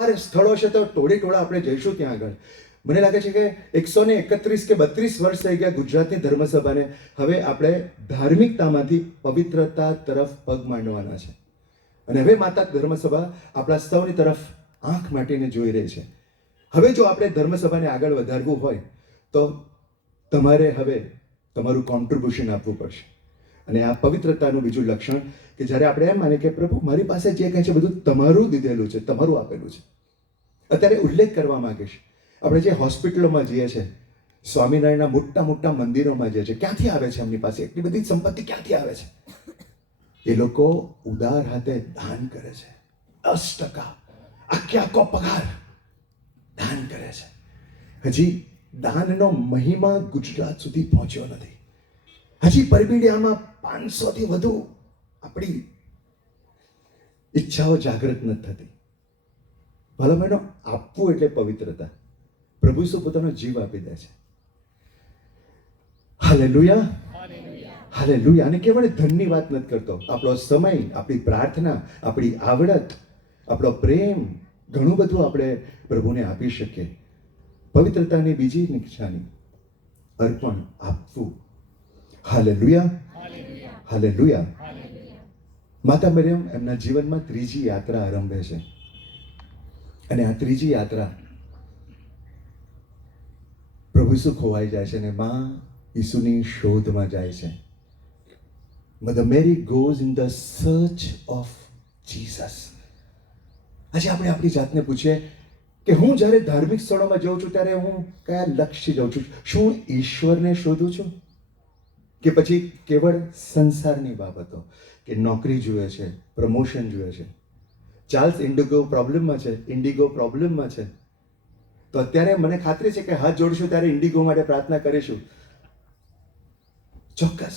સ્થળો છે તો ટોળા આપણે જઈશું ત્યાં આગળ. મને લાગે છે કે 131 કે 32 વર્ષ થઈ ગયા ગુજરાતની ધર્મસભાને. હવે આપણે ધાર્મિકતામાંથી પવિત્રતા તરફ પગ માંડવાના છે. અને હવે માતા ધર્મસભા આપણા સૌની તરફ આંખ માંડીને જોઈ રહી છે. હવે જો આપણે ધર્મસભાને આગળ વધારવું હોય તો તમારે હવે તમારું કોન્ટ્રીબ્યુશન આપવું પડશે. અને આ પવિત્રતાનું બીજું લક્ષણ કે જ્યારે આપણે એમ માને કે પ્રભુ મારી પાસે જે કંઈ છે બધું તમારું દીધેલું છે, તમારું આપેલું છે. અત્યારે ઉલ્લેખ કરવા માંગીશ, આપણે જે હોસ્પિટલોમાં જઈએ છીએ, સ્વામિનારાયણના મોટા મોટા મંદિરોમાં જઈએ છીએ, ક્યાંથી આવે છે એમની પાસે એટલી બધી સંપત્તિ? ક્યાંથી આવે છે? એ લોકો ઉદાર હાથે દાન કરે છે. 10% આખો પગાર દાન કરે છે. હજી દાનનો મહિમા ગુજરાત સુધી પહોંચ્યો નથી. હજી પરબીડિયામાં 500 થી વધુ આપણી ઈચ્છાઓ જાગૃત નથી થતી. ભલા મહિનો આપવું એટલે પવિત્રતા. પ્રભુ શું પોતાનો જીવ આપી દે છે. Hallelujah, hallelujah. અને કેવળ ધનની વાત નથી કરતો. આપણો સમય, આપણી પ્રાર્થના, આપણી આવડત, આપણો પ્રેમ, ઘણું બધું આપણે પ્રભુને આપી શકીએ. પવિત્રતાની બીજી નિશાની અર્પણ, આપવું. Hallelujah, hallelujah. માતા મરિયમ એમના જીવનમાં ત્રીજી યાત્રા આરંભે છે. અને આ ત્રીજી યાત્રા પ્રભુ ઈસુ ખોવાઈ જાય છે અને માં ઈસુની શોધમાં જાય છે. Mother Mary goes in the search of Jesus. આજે આપણે આપણી જાતને પૂછીએ કે હું જ્યારે ધાર્મિક સ્થળોમાં જાઉં છું ત્યારે હું કયા લક્ષ્યથી જાઉં છું? શું ઈશ્વરને શોધું છું કે પછી કેવળ સંસારની બાબતો, કે નોકરી જુએ છે, પ્રમોશન જુએ છે? ચાર્લ્સ ઇન્ડિગો પ્રોબ્લેમમાં છે. તો અત્યારે મને ખાતરી છે કે હાથ જોડીશું ત્યારે ઇન્ડિગો માટે પ્રાર્થના કરીશું. ચોક્કસ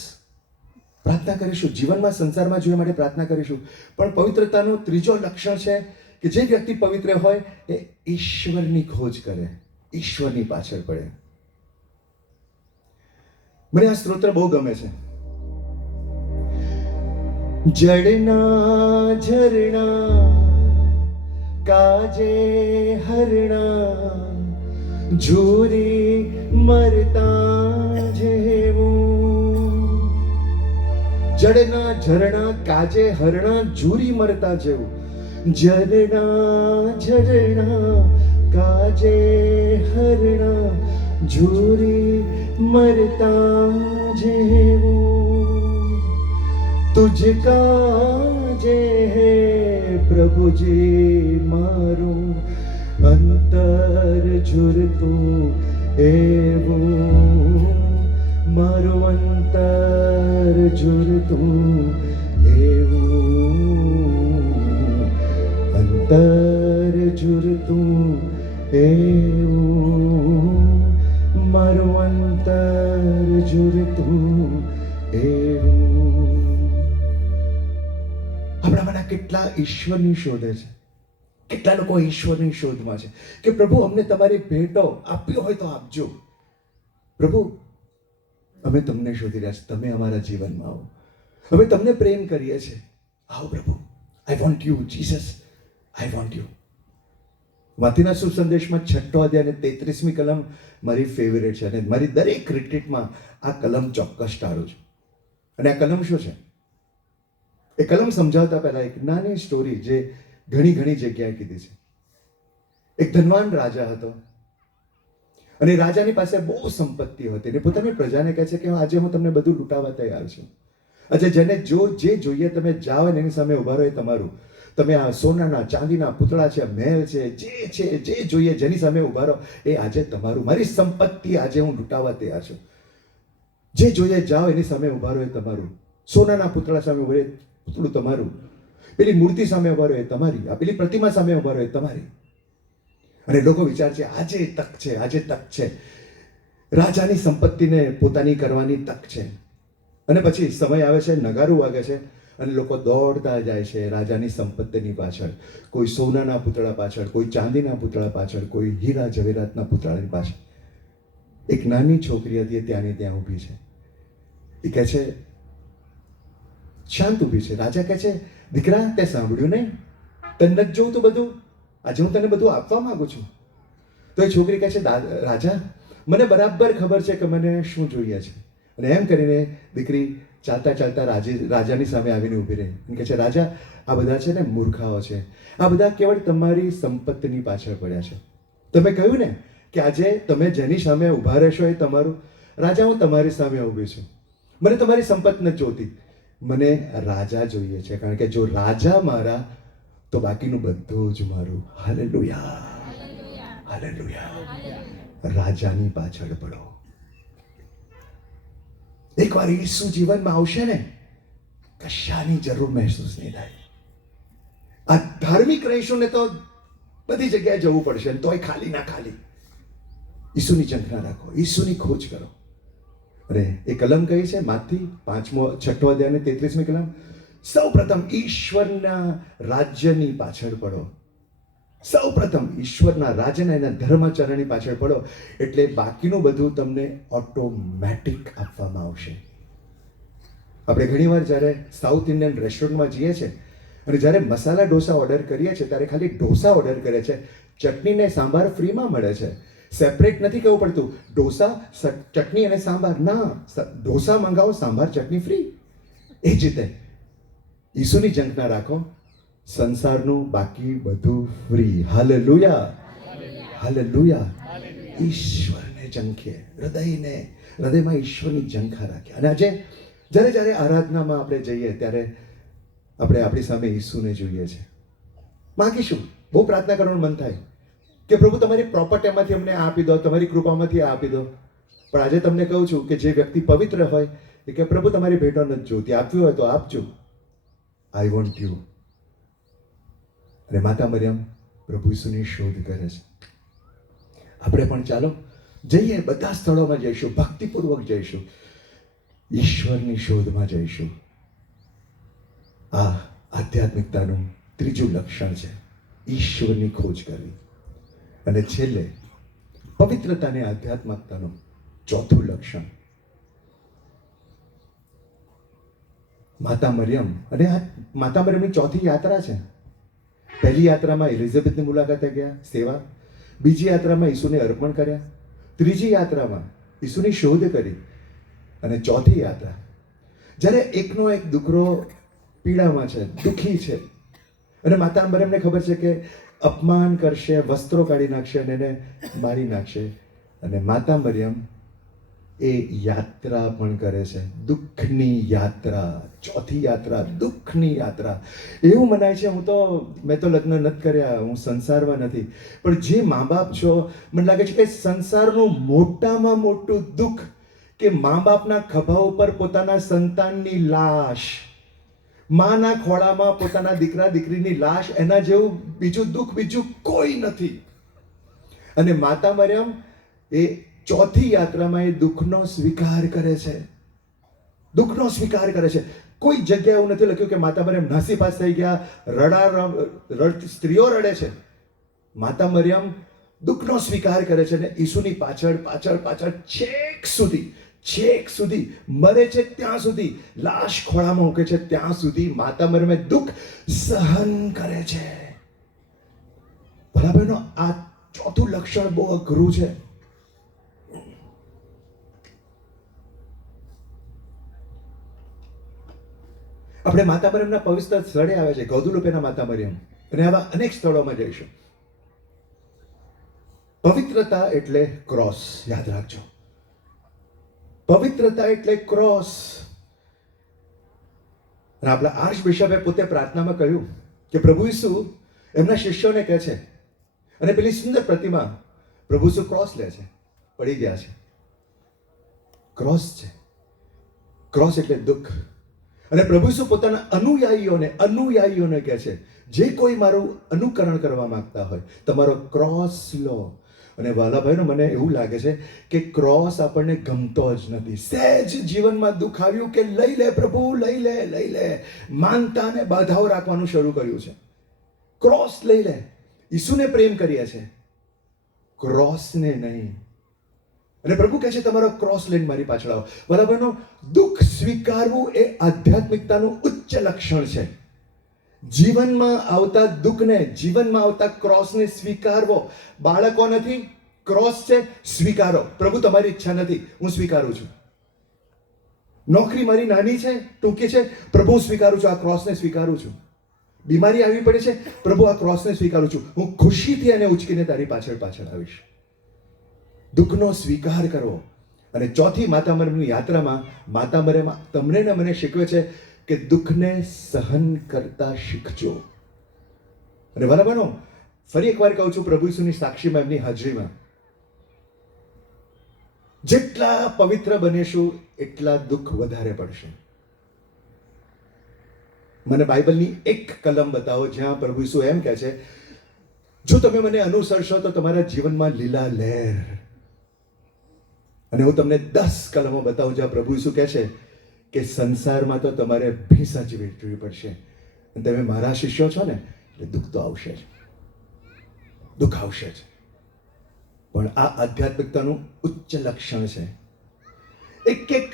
પ્રાર્થના કરીશું. જીવનમાં, સંસારમાં જોવા માટે પ્રાર્થના કરીશું. પણ પવિત્રતાનો ત્રીજો લક્ષણ છે કે જે વ્યક્તિ પવિત્ર હોય એ ઈશ્વરની ખોજ કરે, ઈશ્વરની પાછળ પડે. મને આ સ્તોત્ર બહુ ગમે છે. જડના ઝરણા કાજે હરણા ઝૂરી મરતા જેવું. જડના ઝરણા કાજે હરણા ઝૂરી મરતા જેવું. જડના ઝરણા કાજે હરણા ઝૂરી મરતા જેવું. तुझ काजे है प्रभु जी मारू अंतर झुरતું એવું. મારું અંતર ઝુરતું એવું. અંતર ઝુરતું એવું. મારું અંતર ઝુરતું એવું. આપણામાંના કેટલા ઈશ્વરની શોધે છે? કેટલા લોકો ઈશ્વરની શોધમાં છે કે પ્રભુ અમને તમારી ભેટો આપ્યો હોય તો આપજો. પ્રભુ અમે તમને શોધી રહ્યા છીએ, તમે અમારા જીવનમાં આવો. અમે તમને પ્રેમ કરીએ છીએ, આવો પ્રભુ. I want you Jesus, I want you. માથીના શુભ સંદેશમાં 6ઠ્ઠો અધ્યાય અને 33મી કલમ મારી ફેવરેટ છે અને મારી દરેક રિટ્રીટમાં આ કલમ ચોક્કસ ટાળું છું. અને આ કલમ શું છે? એ કલમ સમજાવતા પહેલા એક નાની સ્ટોરી જે ઘણી જગ્યાએ કીધી છે. એક ધનવાન રાજા હતો અને રાજાની પાસે બહુ સંપત્તિ હતી અને પોતાની પ્રજાને કહે છે કે આજે હું તમને બધું લૂંટાવા તૈયાર છું. આજે જેને જે જોઈએ તમે જાઓ અને એની સામે ઉભા રહો, એ તમારું. તમે આ સોનાના ચાંદીના પૂતળા છે, મહેલ છે, જે જોઈએ જેની સામે ઉભા રહો એ આજે તમારું. મારી સંપત્તિ આજે હું લૂંટાવા તૈયાર છું. જે જોઈએ જાઓ, એની સામે ઉભા રહો, એ તમારું. સોનાના પૂતળા સામે ઉભા રહે, પૂતળું તમારું. પેલી મૂર્તિ સામે ઉભા રહો, એ તમારી. આ પેલી પ્રતિમા સામે ઉભા રહો, એ તમારી. અને લોકો વિચાર છે આજે તક છે, આજે તક છે. રાજાની સંપત્તિને પોતાની કરવાની તક છે. અને પછી સમય આવે છે, નગારું વાગે છે અને લોકો દોડતા જાય છે રાજાની સંપત્તિની પાછળ. કોઈ સોનાના પૂતળા પાછળ, કોઈ ચાંદીના પૂતળા પાછળ, કોઈ હીરા જવેરાતના પૂતળાની પાછળ. એક નાની છોકરી હતી, ત્યાંની ત્યાં ઊભી છે. એ કહે છે, શાંત ઊભી છે. રાજા કહે છે, દીકરા તે સાંભળ્યું નહીં? તને નથી જોવું બધું? આજે હું તને બધું આપવા માંગુ છું. તો એ છોકરી કહે છે, રાજા, મને બરાબર ખબર છે કે મને શું જોઈએ છે. અને એમ કરીને દીકરી ચાલતા ચાલતા રાજાની સામે આવીને ઊભી રહી અને કહે છે, રાજા, આ બધા છે ને મૂર્ખાઓ છે. આ બધા કેવળ તમારી સંપત્તિની પાછળ પડ્યા છે. તમે કહ્યું ને કે આજે તમે જેની સામે ઊભા રહેશો એ તમારું. રાજા, હું તમારી સામે ઊભી છું. મને તમારી સંપત્તિ નથી જોતી, મને રાજા જોઈએ છે. કારણ કે જો રાજા મારા તો બાકીનું બધું જ મારું. Hallelujah, hallelujah. રાજાની પાછળ પડો. એકવાર ઈસુ જીવનમાં આવશે ને, કશાની જરૂર મહેસૂસ નહીં થાય. આ ધાર્મિક રહીશું ને તો બધી જગ્યાએ જવું પડશે, તોય ખાલી ના ખાલી. ઈસુની ઝંખના રાખો, ઈસુની ખોજ કરો. અરે એ કલમ કઈ છે? માથી 6 અધ્યાય 33મી કલમ. સૌ પ્રથમ ઈશ્વરના રાજ્યની પાછળ પડો. સૌ પ્રથમ ઈશ્વરના રાજ્યના એના ધર્માચરણની પાછળ પડો, એટલે બાકીનું બધું તમને ઓટોમેટિક આપવામાં આવશે. આપણે ઘણીવાર જ્યારે સાઉથ ઇન્ડિયન રેસ્ટોરન્ટમાં જઈએ છીએ અને જ્યારે મસાલા ઢોસા ઓર્ડર કરીએ છીએ ત્યારે ખાલી ઢોસા ઓર્ડર કરે છે, ચટણી ને સાંભાર ફ્રીમાં મળે છે. સેપરેટ નથી કહેવું પડતું ઢોસા, ચટણી અને સાંભાર. ના, ઢોસા મંગાવો, સાંભાર ચટણી ફ્રી. એ જ રીતે ઈસુની ઝંખના રાખો, સંસારનું બાકી બધું ફ્રી. Hallelujah, hallelujah. ઈશ્વરને ઝંખીએ, હૃદયમાં ઈશ્વરની ઝંખા રાખીએ. અને આજે જ્યારે આરાધનામાં આપણે જઈએ ત્યારે આપણે આપણી સામે ઈસુને જોઈએ છે. માગીશું, બહુ પ્રાર્થના કરવાનું મન થાય કે પ્રભુ તમારી પ્રોપર્ટીમાંથી અમને આપી દો, તમારી કૃપામાંથી આપી દો. પણ આજે તમને કહું છું કે જે વ્યક્તિ પવિત્ર હોય એ કે પ્રભુ તમારી ભેટો નથી જોતી, આપવી હોય તો આપજો. આઈ વોન્ટ યુ. અને માતા મરિયમ પ્રભુ ઈસુની શોધ કરે છે. આપણે પણ ચાલો જઈએ, બધા સ્થળોમાં જઈશું, ભક્તિપૂર્વક જઈશું, ઈશ્વરની શોધમાં જઈશું. આ આધ્યાત્મિકતાનું ત્રીજું લક્ષણ છે, ઈશ્વરની ખોજ કરવી. અને છેલ્લે પવિત્રતાની આધ્યાત્મિકતાનું ચોથું લક્ષણ, માતા મરિયમ. અને આ માતા મરિયમની ચોથી યાત્રા છે. પહેલી યાત્રામાં એલિઝાબેથની મુલાકાતે ગયા, સેવા. બીજી યાત્રામાં ઈસુને અર્પણ કર્યા. ત્રીજી યાત્રામાં ઈસુની શોધ કરી. અને ચોથી યાત્રા જ્યારે એકનો એક દીકરો પીડામાં છે, દુઃખી છે, અને માતા મરિયમને ખબર છે કે અપમાન કરશે, વસ્ત્રો કાઢી નાખશે અને એને મારી નાખશે. અને માતા મરિયમ એ યાત્રા પણ કરે છે, દુઃખની યાત્રા. ચોથી યાત્રા, દુઃખની યાત્રા. એવું મનાય છે, મેં તો લગ્ન નથી કર્યા, હું સંસારમાં નથી, પણ જે મા બાપ છો, મને લાગે છે કે સંસારનું મોટામાં મોટું દુઃખ કે મા બાપના ખભા ઉપર પોતાના સંતાનની લાશ, માના ખોળામાં પોતાના દીકરા દીકરીની લાશ, એના જેવું બીજું દુઃખ બીજું કોઈ નથી. અને માતા મરિયમ એ ચોથી યાત્રામાં એ દુઃખનો સ્વીકાર કરે છે, દુઃખનો સ્વીકાર કરે છે. કોઈ જગ્યાએ એવું નથી લખ્યું કે માતા મરિયમ નાસીપાસ થઈ ગયા, સ્ત્રીઓ રડે છે. માતા મરિયમ દુઃખનો સ્વીકાર કરે છે અને ઈસુની પાછળ પાછળ પાછળ છેક સુધી મરે છે ત્યાં સુધી, લાશ ખોળામાં મૂકે છે ત્યાં સુધી માતા મરિયમ દુઃખ સહન કરે છે. બરાબરનો આ ચોથું લક્ષણ બહુ અઘરું છે. આપણે માતા મરિયમના પવિત્ર સ્થળે આવે છે, ગૌદુલુપેના માતા મરિયમ, અને આવા અનેક સ્થળોમાં જઈશું. પવિત્રતા એટલે ક્રોસ, યાદ રાખજો. પવિત્રતા એટલે ક્રોસ. અને આપણા આર્ચ બિશપે પોતે પ્રાર્થનામાં કહ્યું કે પ્રભુ ઈસુ એમના શિષ્યોને કહે છે, અને પેલી સુંદર પ્રતિમા પ્રભુ ઈસુ ક્રોસ લે છે, પડી ગયા છે. ક્રોસ છે, ક્રોસ એટલે દુઃખ. અને પ્રભુ ઈસુ પોતાના અનુયાયીઓને કહે છે, જે કોઈ મારું અનુકરણ કરવા માંગતા હોય તમારો ક્રોસ લો. અને વાલાભાઈનો મને એવું લાગે છે કે ક્રોસ આપણને ગમતો જ નથી. સહેજ જીવનમાં દુઃખ આવ્યું કે લઈ લે પ્રભુ, લઈ લે, માનતા અને બાધાઓ રાખવાનું શરૂ કર્યું છે. ક્રોસ લઈ લે. ઈસુને પ્રેમ કરીએ છે, ક્રોસને નહીં. અને પ્રભુ કહે છે તમારો ક્રોસ લઈને મારી પાછળ આવો. બરાબરનો દુઃખ સ્વીકારવું એ આધ્યાત્મિકતાનું ઉચ્ચ લક્ષણ છે. જીવનમાં આવતા દુઃખને, જીવનમાં આવતા ક્રોસને સ્વીકારવો. બાળકો નથી, ક્રોસ છે, સ્વીકારો. પ્રભુ તમારી ઈચ્છા નથી, હું સ્વીકારું છું. નોકરી મારી નાની છે, ટૂંકી છે, પ્રભુ હું સ્વીકારું છું, આ ક્રોસને સ્વીકારું છું. બીમારી આવી પડી છે, પ્રભુ આ ક્રોસને સ્વીકારું છું, હું ખુશીથી એને ઉચકીને તારી પાછળ પાછળ આવીશ. દુઃખનો સ્વીકાર કરવો. અને ચોથી માતા મરિયમની યાત્રામાં માતા મરિયમ તમને ને મને શીખવે છે કે દુઃખને સહન કરતા શીખજો. અને બરાબરનો ફરી એકવાર કહું છું, પ્રભુ ઈસુની સાક્ષીમાં, એમની હાજરીમાં, જેટલા પવિત્ર બનીશું એટલા દુઃખ વધારે પડશે. મને બાઇબલની એક કલમ બતાવો જ્યાં પ્રભુ ઈસુ એમ કહે છે, જો તમે મને અનુસરશો તો તમારા જીવનમાં લીલા લહેર. અને હું તમને 10 કલમો બતાવું જ્યાં પ્રભુ ઈસુ કહે છે કે સંસારમાં તો તમારે ભીંસા જ વેઠવી પડશે, અને તમે મારા શિષ્યો છો ને એટલે દુઃખ તો આવશે જ, દુઃખ આવશે જ. પણ આ આધ્યાત્મિકતાનું ઉચ્ચ લક્ષણ છે. એક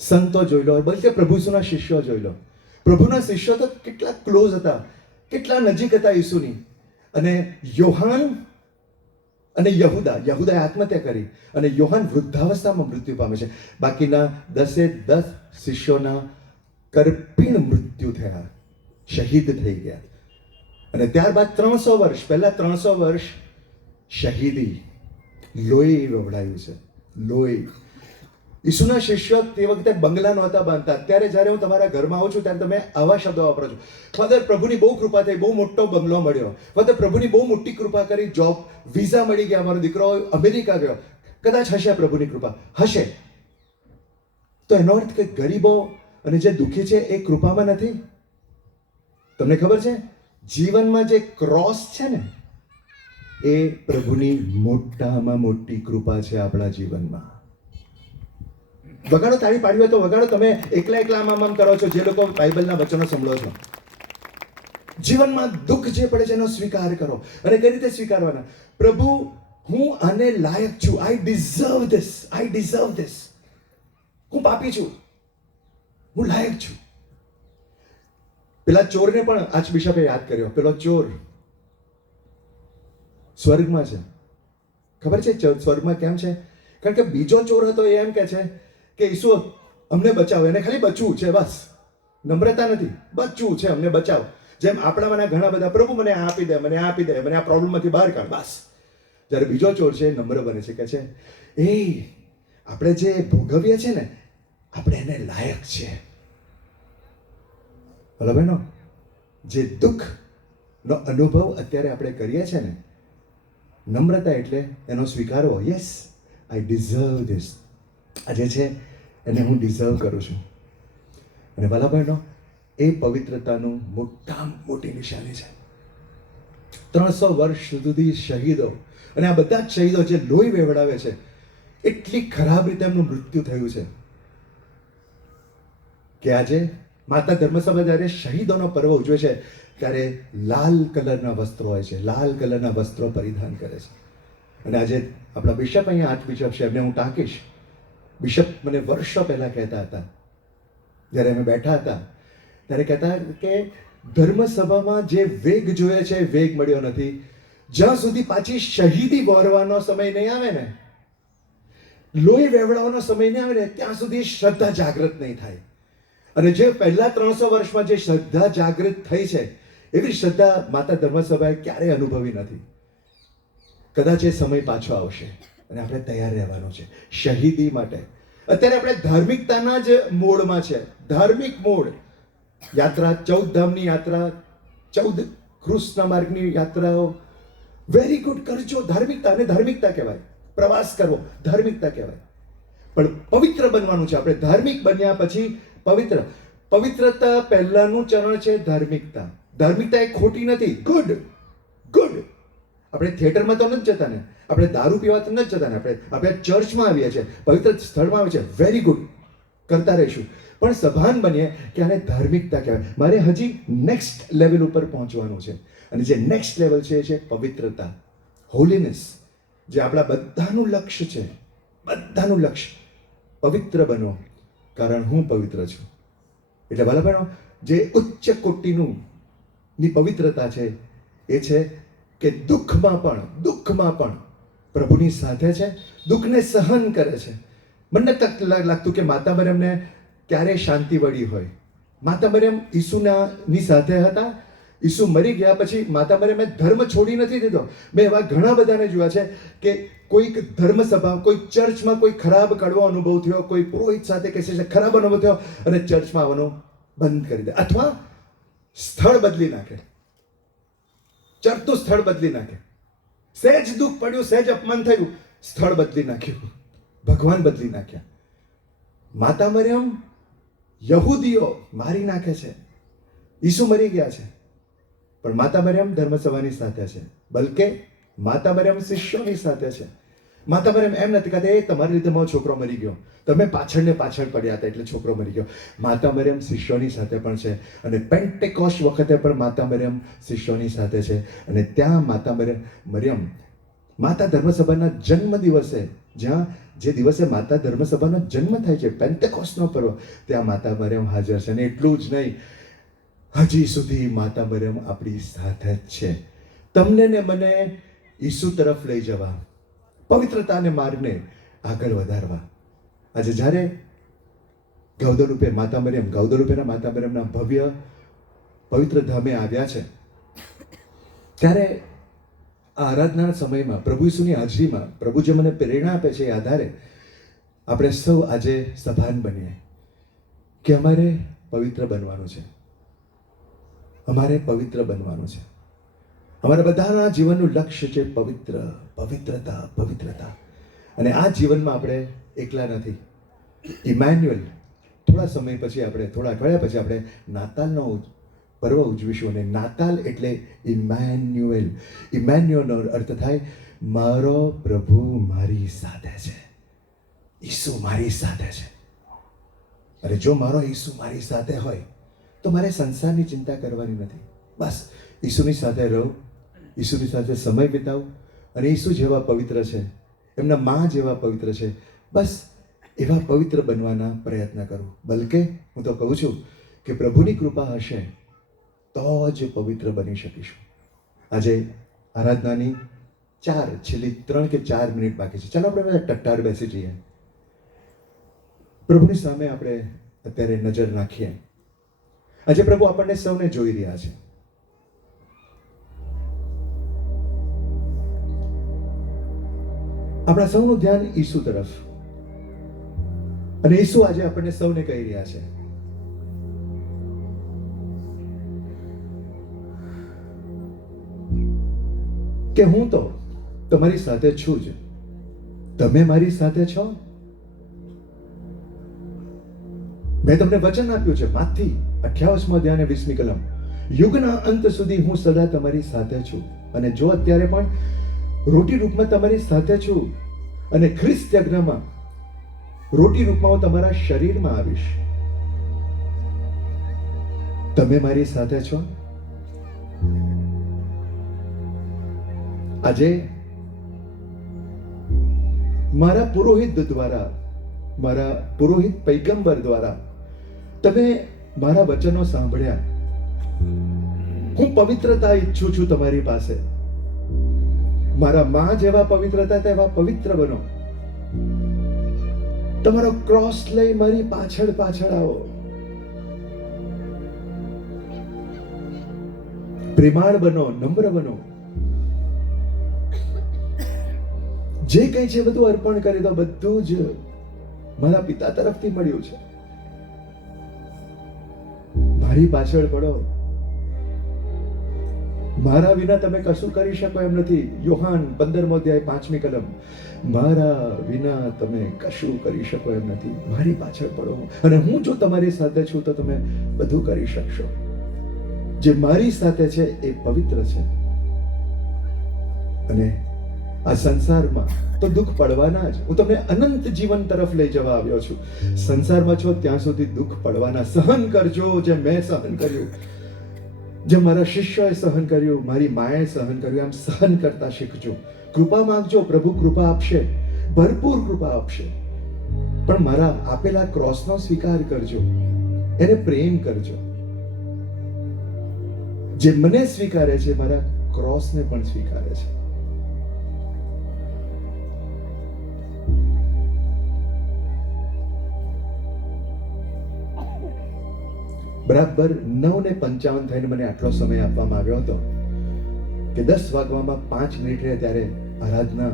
સંતો જોઈ લો, બલકે પ્રભુ ઈસુના શિષ્યો જોઈ લો. પ્રભુના શિષ્યો તો કેટલા ક્લોઝ હતા, કેટલા નજીક હતા ઈસુની. અને યોહાન અને યહુદાએ આત્મહત્યા કરી, અને યોહાન વૃદ્ધાવસ્થામાં મૃત્યુ પામે છે. બાકીના 10 શિષ્યોના કરપીણ મૃત્યુ થયા, શહીદ થઈ ગયા. અને ત્યારબાદ 300 વર્ષ, પહેલા 300 વર્ષ શહીદી, લોહી વવડાયું છે, લોહી. ઈસુના શિષ્યો તે વખતે બંગલા નહોતા બાંધતા. અત્યારે જ્યારે હું તમારા ઘરમાં આવું છું ત્યારે તમે આવા શબ્દો વાપરો છો, ફાધર પ્રભુની બહુ કૃપા થઈ, બહુ મોટો બંગલો મળ્યો, ફાધર પ્રભુની બહુ મોટી કૃપા કરી, જોબ, વિઝા મળી ગયા, મારો દીકરો અમેરિકા ગયો. કદાચ હશે પ્રભુની કૃપા, હશે. તો એનો અર્થ કે ગરીબો અને જે દુઃખી છે એ કૃપામાં નથી. તમને ખબર છે, જીવનમાં જે ક્રોસ છે ને એ પ્રભુની મોટામાં મોટી કૃપા છે આપણા જીવનમાં. વગાડો, તાળી પાડવી હોય તો વગાડો. તમે એકલા આમ કરો છો જે લોકો બાઇબલના વચનો સંભળો છો. જીવનમાં દુઃખ જે પડે છે એનો સ્વીકાર કરો. અને કઈ રીતે સ્વીકારવાના? પ્રભુ, હું આને લાયક છું, આઈ ડિઝર્વ ધીસ. હું પાપી છું, હું લાયક છું. પેલા ચોરને પણ આર્ચ બિશપે યાદ કર્યો. પેલો ચોર સ્વર્ગમાં છે. ખબર છે સ્વર્ગમાં કેમ છે? કારણ કે બીજો ચોર હતો એ એમ કે છે કે ઈસુ અમને બચાવો, એને ખાલી બચવું છે, બસ. નમ્રતા નથી, બચવું છે, અમને બચાવો. જેમ આપણામાંના ઘણા બધા, પ્રભુ મને આ આપી દે, મને આ આપી દે, મને આ પ્રોબ્લેમમાંથી બહાર કાઢ, બસ. જ્યારે બીજો ચોર છે નમ્ર બને છે, કે છે એ આપણે જે ભોગવીએ છે ને આપણે એને લાયક છે. ભલો બહેનો, જે દુઃખનો અનુભવ અત્યારે આપણે કરીએ છીએ ને, નમ્રતા એટલે એનો સ્વીકારવો. Yes, I deserve this. આ જે છે એને હું ડિઝર્વ કરું છું. અને ભલા બહેનો, એ પવિત્રતાનું મોટામાં મોટી નિશાની છે. 300 વર્ષ સુધી શહીદો, અને આ બધા જ શહીદો જે લોહી વેવડાવે છે, એટલી ખરાબ રીતે એમનું મૃત્યુ થયું છે કે આજે માતા ધર્મસભા જ્યારે શહીદોનો પર્વ ઉજવે છે ત્યારે લાલ કલરના વસ્ત્રો હોય છે, લાલ કલરના વસ્ત્રો પરિધાન કરે છે. અને આજે આપણા બિશપ, અહીંયા આર્ચ બિશપ છે, એમને હું ટાંકીશ. બિશપ મને વર્ષો પહેલા કહેતા હતા, જ્યારે અમે બેઠા હતા ત્યારે કહેતા કે ધર્મસભામાં જે વેગ જોઈએ છે એ વેગ મળ્યો નથી. જ્યાં સુધી પાછી શહીદી વહોરવાનો સમય નહીં આવે ને, લોહી વેવડાવવાનો સમય નહીં આવે ને, ત્યાં સુધી શ્રદ્ધા જાગૃત નહીં થાય. અને જે પહેલા 300 વર્ષમાં જે શ્રદ્ધા જાગૃત થઈ છે એવી શ્રદ્ધા માતા ધર્મસભાએ ક્યારેય અનુભવી નથી. કદાચ એ સમય પાછો આવશે અને આપણે તૈયાર રહેવાનું છે શહીદી માટે. અત્યારે આપણે ધાર્મિકતાના જ મોડમાં છે, ધાર્મિક મોડ. યાત્રા, 14 ધામની યાત્રા, 14 કૃષ્ણ માર્ગની યાત્રાઓ, વેરી ગુડ, કરજો. ધાર્મિકતા, અને ધાર્મિકતા કહેવાય. પ્રવાસ કરવો ધાર્મિકતા કહેવાય. પણ પવિત્ર બનવાનું છે આપણે. ધાર્મિક બન્યા પછી પવિત્ર. પવિત્રતા પહેલાનું ચરણ છે ધાર્મિકતા. ધાર્મિકતા એ ખોટી નથી, ગુડ. આપણે થિયેટરમાં તો નથી જતા ને, આપણે દારૂ પીવા તો નથી જતા ને, આપણે ચર્ચમાં આવીએ છીએ, પવિત્ર સ્થળમાં આવીએ છીએ, વેરી ગુડ, કરતા રહીશું. પણ સભાન બનીએ કે આને ધાર્મિકતા કહેવાય. મારે હજી નેક્સ્ટ લેવલ ઉપર પહોંચવાનું છે. અને જે નેક્સ્ટ લેવલ છે એ છે પવિત્રતા, હોલીનેસ, જે આપણા બધાનું લક્ષ્ય છે. બધાનું લક્ષ્ય પવિત્ર બનો, કારણ હું પવિત્ર છું. એટલે ભલા બહેનો, જે ઉચ્ચ કોટીનું ની પવિત્રતા છે એ છે કે દુઃખમાં પણ પ્રભુની સાથે છે, દુઃખને સહન કરે છે. મને તક લાગતું કે માતા મરિયમને ક્યારે શાંતિ વળી હોય. માતા મરિયમ ઈસુની સાથે હતા. ઈસુ મરી ગયા પછી માતા મરિયમે ધર્મ છોડી નથી દીધો. મેં એવા ઘણા બધાને જોયા છે કે કોઈક ધર્મસભા, કોઈ ચર્ચમાં કોઈ ખરાબ કડવો અનુભવ થયો, કોઈ પુરોહિત સાથે કે છે ખરાબ અનુભવ થયો અને ચર્ચમાં આવવાનું બંધ કરી દે, અથવા સ્થળ બદલી નાખે, ચર્ચનું સ્થળ બદલી નાખે. સહેજ દુઃખ પડ્યું, સહેજ અપમાન થયું, સ્થળ બદલી નાખ્યું, ભગવાન બદલી નાખ્યા. માતા મરિયમ યહૂદીઓ મારી નાખે છે, ઈસુ મરી ગયા છે, પણ માતા મરિયમ ધર્મસભાની સાથે છે. બલકે માતા મરિયમ શિષ્યોની સાથે છે. માતા મરિયમ એમ નથી કહેતા એ તમારી લીધે મારો છોકરો મરી ગયો, તમે પાછળ પડ્યા હતા એટલે છોકરો મરી ગયો. માતા મરિયમ શિષ્યોની સાથે પણ છે, અને પેન્ટેકોસ્ટ વખતે પણ માતા મરિયમ શિષ્યોની સાથે છે. અને ત્યાં માતા મરિયમ માતા ધર્મસભાના જન્મ દિવસે, જે દિવસે માતા ધર્મસભાનો જન્મ થાય છે, પેન્ટેકોસ્ટનો પર્વ, ત્યાં માતા મરિયમ હાજર છે. અને એટલું જ નહીં, હજી સુધી માતા મરિયમ આપણી સાથે જ છે, તમને ને મને ઈસુ તરફ લઈ જવા, પવિત્રતાને માર્ગને આગળ વધારવા. આજે જ્યારે ગૌદરૂપે માતા મરિયમના ભવ્ય પવિત્ર ધામે આવ્યા છે, ત્યારે આ આરાધના સમયમાં પ્રભુ ઈસુની હાજરીમાં પ્રભુ જે મને પ્રેરણા આપે છે એ આધારે આપણે સૌ આજે સભાન બનીએ કે અમારે પવિત્ર બનવાનું છે. અમારે પવિત્ર બનવાનું છે. અમારા બધાના જીવનનું લક્ષ્ય છે પવિત્રતા. અને આ જીવનમાં આપણે એકલા નથી. ઇમાન્યુઅલ, થોડા સમય પછી આપણે, થોડા અઠવાડિયા પછી આપણે નાતાલનો પર્વ ઉજવીશું. અને નાતાલ એટલે ઇમાન્યુએલ. ઇમાન્યુએલનો અર્થ થાય મારો પ્રભુ મારી સાથે છે, ઈસુ મારી સાથે છે. અને જો મારો ઈસુ મારી સાથે હોય તો મારે સંસારની ચિંતા કરવાની નથી. બસ ઈસુની સાથે રહું, ઈસુની સાથે સમય વિતાવું, અને ઈસુ જેવા પવિત્ર છે, એમના મા જેવા પવિત્ર છે, બસ એવા પવિત્ર બનવાના પ્રયત્ન કરું. બલકે હું તો કહું છું કે પ્રભુની કૃપા હશે તો જ પવિત્ર બની શકીશું. આજે આરાધનાની છેલ્લી 3 કે 4 મિનિટ બાકી છે. ચાલો આપણે બધા ટટ્ટાર બેસી જઈએ, પ્રભુની સામે આપણે અત્યારે નજર નાખીએ. આજે પ્રભુ આપણને સૌને જોઈ રહ્યા છે. આપણા સૌનું ધ્યાન ઈસુ તરફ, અને ઈસુ આજે આપણને સૌને કહી રહ્યા છે કે હું તો તમારી સાથે છું જ, તમે મારી સાથે છો. મેં તમને વચન આપ્યું છે, માથી 28મા અધ્યાય અને 20મી કલમ, યુગના અંત સુધી હું સદા તમારી સાથે છું. અને જો અત્યારે પણ રોટી રૂપમાં તમારી સાથે છું, અને ખ્રિસ્ત યજ્ઞમાં રોટી રૂપમાં હું તમારા શરીરમાં આવીશ. તમે મારી સાથે છો. આજે મારા પુરોહિત દ્વારા, મારા પુરોહિત પૈગંબર દ્વારા તમે મારા વચનો સાંભળ્યા. હું પવિત્રતા ઈચ્છું છું તમારી પાસે. મારા મા જેવા પવિત્રતા તેવા પવિત્ર બનો. તમારો ક્રોસ લઈ મારી પાછળ આવો. પ્રેમાળ બનો, નમ્ર બનો. જે કંઈ છે બધું અર્પણ કરી દો. બધું જ મારા પિતા તરફથી મળ્યું છે. મારી પાછળ પડો. મારા વિના તમે કશું કરી શકો એમ નથી. યોહાન 15મો અધ્યાય 5મી કલમ, મારા વિના તમે કશું કરી શકો એમ નથી. મારી પાછળ પડો, અને હું જો તમારી સાથે છું તો તમે બધું કરી શકશો. જે મારી સાથે છે એ પવિત્ર છે. અને આ સંસારમાં તો દુઃખ પડવાના જ. હું તમને અનંત જીવન તરફ લઈ જવા આવ્યો છું. સંસારમાં છો ત્યાં સુધી દુઃખ પડવાના. સહન કરજો, જે મેં સહન કર્યું, જે મારા શિષ્યોએ સહન કર્યું, મારી માએ સહન કર્યું, એમ સહન કરતા શીખજો. કૃપા માંગજો, પ્રભુ કૃપા આપશે, ભરપૂર કૃપા આપશે. પણ મારા આપેલા ક્રોસનો સ્વીકાર કરજો, એને પ્રેમ કરજો. જે મને સ્વીકારે છે મારા ક્રોસને પણ સ્વીકારે છે. બરાબર 9:55 થઈને મને આટલો સમય આપવામાં આવ્યો હતો કે 10 વાગવામાં 5 મિનિટ રહે ત્યારે આરાધના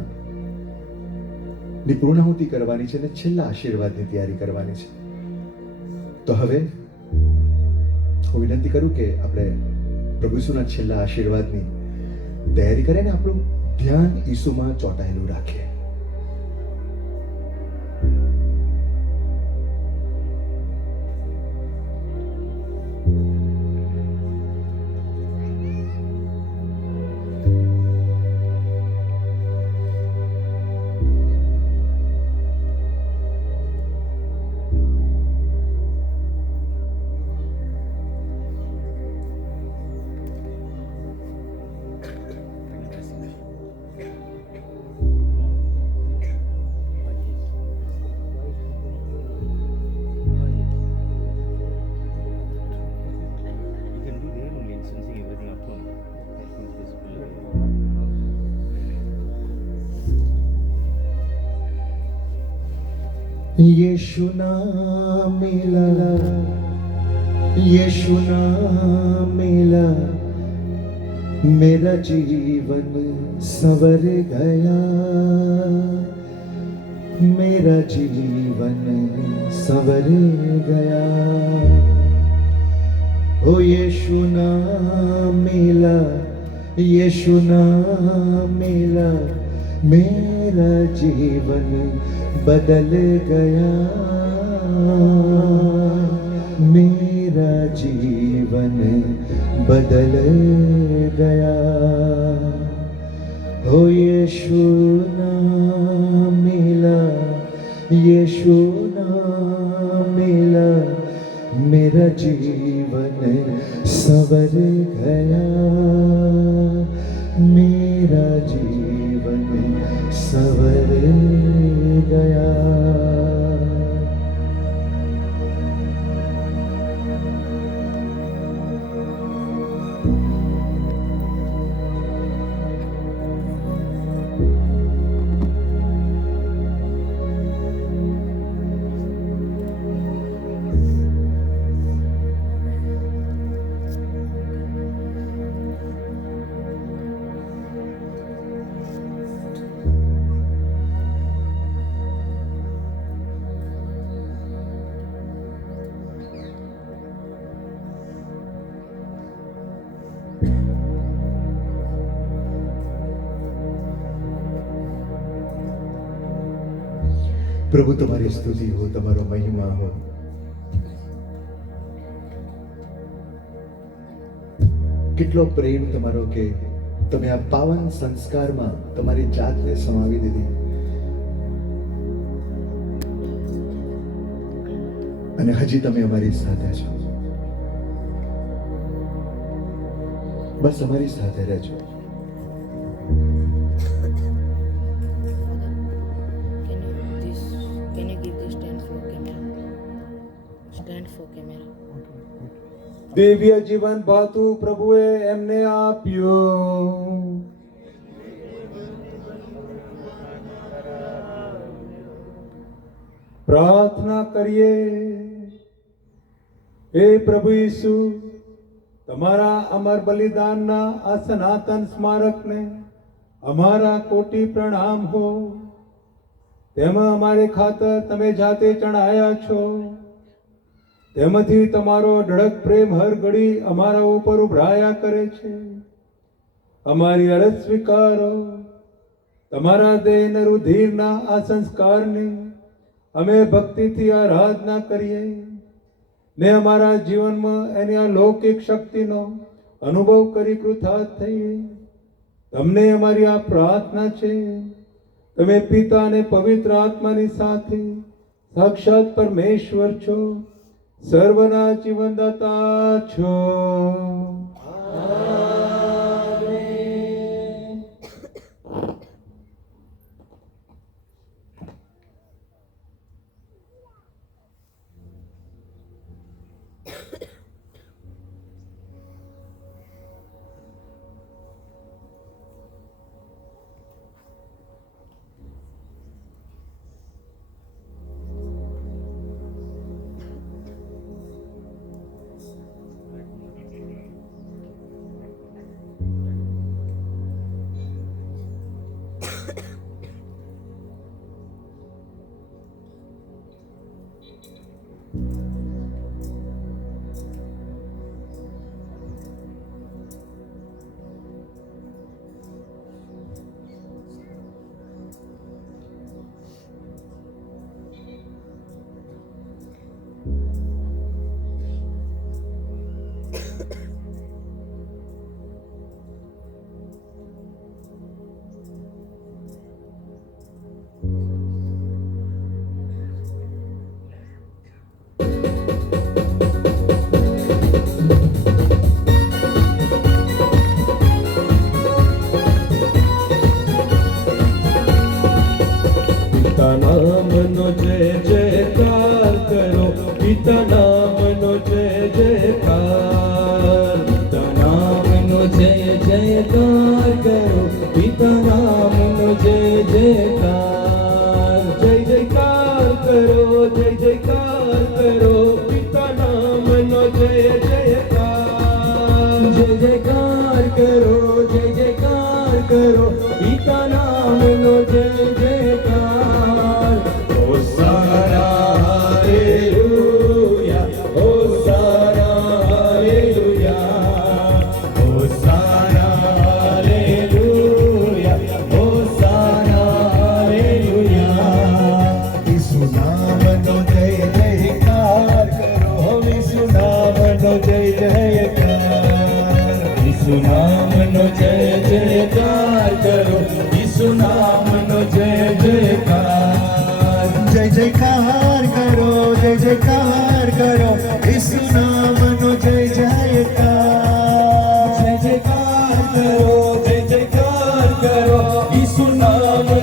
ની પૂર્ણાહુતિ કરવાની છે અને છેલ્લા આશીર્વાદની તૈયારી કરવાની છે. તો હવે હું વિનંતી કરું કે આપણે પ્રભુ ઈસુના છેલ્લા આશીર્વાદની તૈયારી કરીને આપણું ધ્યાન ઈસુમાં ચોંટાયેલું રાખીએ. यीशु नाम मिला, यीशु नाम मिला, मेरा जीवन संवर गया, मेरा जीवन संवर गया. ओ यीशु नाम मिला, यीशु नाम मिला, मेरा जीवन बदल गया, मेरा जीवन बदल गया. हो यीशु नाम मिला, यीशु नाम मिला, मेरा जीवन संवर गया, मेरा जीवन संवर गया. પ્રભુ તમારી સ્તુતિ હો, તમારો મહિમા હો. કેટલો પ્રેમ તમારો કે તમે આ પાવન સંસ્કારમાં તમારી જાતને સમાવી દીધી અને હજી તમે અમારી સાથે છો. બસ અમારી સાથે રહેજો. દિવ્ય જીવન ભાતું પ્રભુએ એમને આપ્યું. પ્રાર્થના કરીએ. હે પ્રભુ ઈસુ, તમારા અમર બલિદાનના આ સનાતન સ્મારકને અમારા કોટી પ્રણામ હો. તેમાં અમારે ખાતર તમે જાતે ચણાયા છો. તેમાંથી તમારો અઢળક પ્રેમ હર ઘડી અમારા ઉપર ઉભરાયા કરે છે. અમારી અરજ સ્વીકારો. તમારા દેહ ને રુધિરના આ સંસ્કારની અમે ભક્તિથી આરાધના કરીએ ને અમારા જીવનમાં એની અલૌકિક શક્તિનો અનુભવ કરી કૃતાર્થ થઈએ. તમને અમારી આ પ્રાર્થના છે. તમે પિતા અને પવિત્ર આત્માની સાથે સાક્ષાત પરમેશ્વર છો, સર્વના જીવનદાતા છો. પિતા નામનો જય જયકાર કરો, પિતા નામનો જય જયકાર, પિતા નામનો જય જયકાર કરો, પિતા નામનો જય જયકાર, જય જયકાર કરો, જય જયકાર કરો, પિતા નામનો જય જયકાર, જય જયકાર કરો, જય જયકાર કરો, પિતા નામનો જય જયકાર. હોસાના હાલેલુયા, હોસાના હાલેલુયા, હોસાના હાલેલુયા, હોસાના હાલેલુયા. ઈસુ નામનો જય જયકાર કરો, ઈસુ નામનો જય જયકાર, ઈસુ નામનો જય જયકાર કરો, ઈસુ નામનો જય જયકાર, જય જયકાર કરો, જય જયકાર કરો, ઈસુ નામનો જય જયકાર, જય જયકાર કરો, જય જયકાર કરો, ઈસુ નામનો